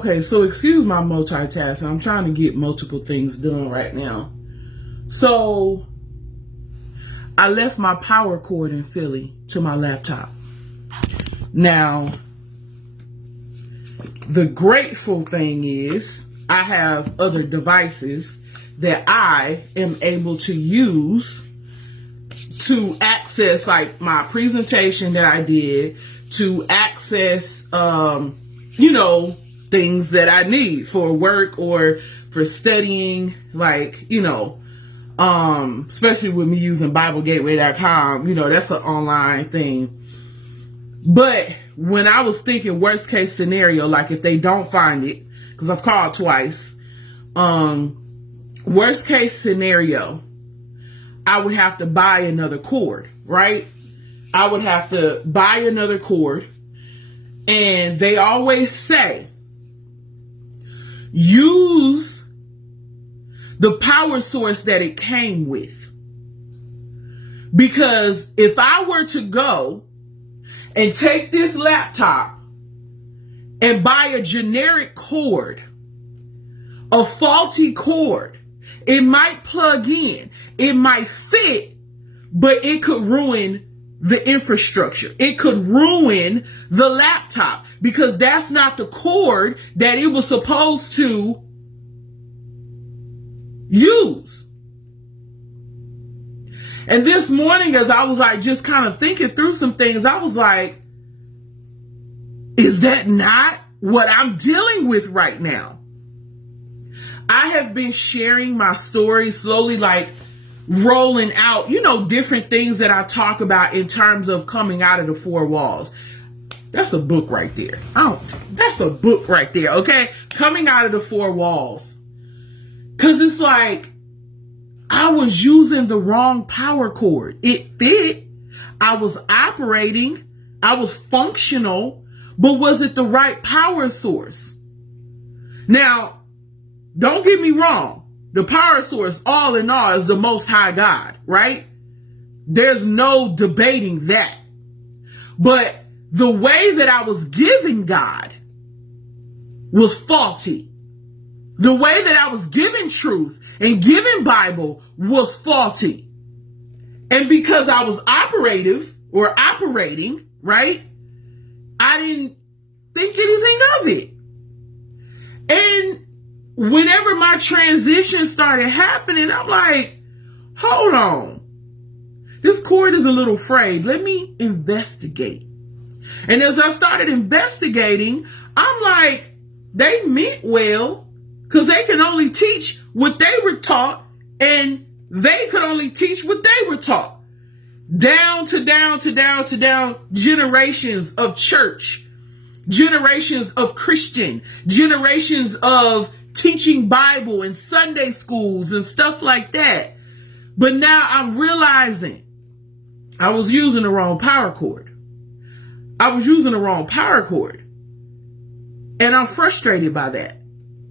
Okay, so excuse my multitasking. I'm trying to get multiple things done right now. So I left my power cord in Philly to my laptop. Now, the grateful thing is I have other devices that I am able to use to access, like my presentation that I did, to access, things that I need for work or for studying, like, especially with me using BibleGateway.com, that's an online thing. But when I was thinking worst case scenario, like if they don't find it, because I've called twice, worst case scenario, I would have to buy another cord, right? I would have to buy another cord. And they always say, use the power source that it came with. Because if I were to go and take this laptop and buy a generic cord, a faulty cord, it might plug in, it might fit, but it could ruin the infrastructure. It could ruin the laptop because that's not the cord that it was supposed to use. And this morning, as I was like just kind of thinking through some things, I was like, is that not what I'm dealing with right now? I have been sharing my story slowly, like rolling out, different things that I talk about in terms of coming out of the four walls. That's a book right there. That's a book right there, okay? Coming out of the four walls. Because it's like, I was using the wrong power cord. It fit. I was operating. I was functional. But was it the right power source? Now, don't get me wrong. The power source, all in all, is the Most High God, right? There's no debating that. But the way that I was giving God was faulty. The way that I was giving truth and giving Bible was faulty. And because I was operating, right? I didn't think anything of it. And whenever my transition started happening, I'm like, hold on. This cord is a little frayed. Let me investigate. And as I started investigating, I'm like, they meant well because they can only teach what they were taught, and they could only teach what they were taught. Down to generations of church, generations of Christian, generations of teaching Bible in Sunday schools and stuff like that. But now I'm realizing I was using the wrong power cord. And I'm frustrated by that.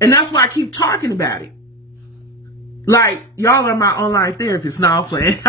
And that's why I keep talking about it. Like, y'all are my online therapist. No, I'm playing.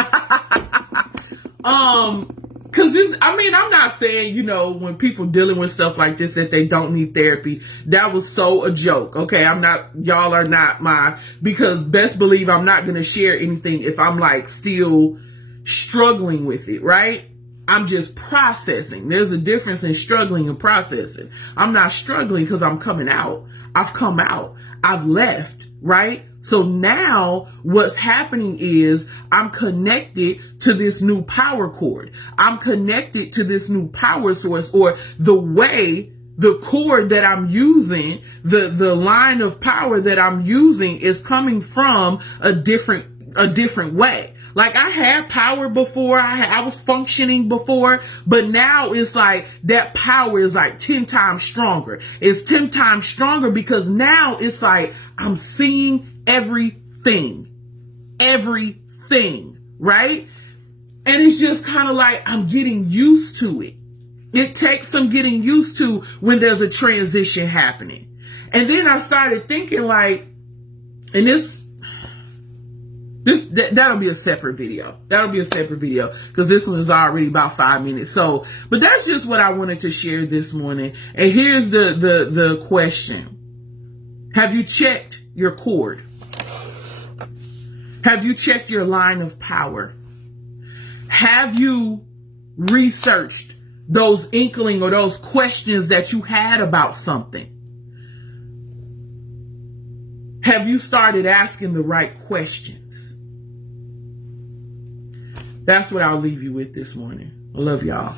Cause I'm not saying, when people dealing with stuff like this, that they don't need therapy. That was so a joke. Okay. Y'all are not because best believe I'm not going to share anything if I'm like still struggling with it. Right. I'm just processing. There's a difference in struggling and processing. I'm not struggling because I'm coming out. I've come out. I've left. Right? So now what's happening is I'm connected to this new power cord. I'm connected to this new power source, or the way the cord that I'm using, the line of power that I'm using is coming from a different way. Like I had power before, I was functioning before, but now it's like that power is like 10 times stronger. It's 10 times stronger because now it's like I'm seeing everything, right? And it's just kind of like I'm getting used to it. It takes some getting used to when there's a transition happening. And then I started thinking like, and that'll be a separate video. Because this one is already about 5 minutes. But that's just what I wanted to share this morning. And here's the question. Have you checked your cord? Have you checked your line of power? Have you researched those inkling or those questions that you had about something? Have you started asking the right questions? That's what I'll leave you with this morning. I love y'all.